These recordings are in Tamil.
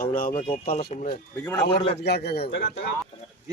அவன் அவன் கொப்பால சொன்னேன்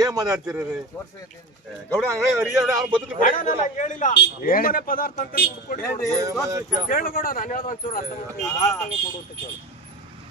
ஏன் மதம்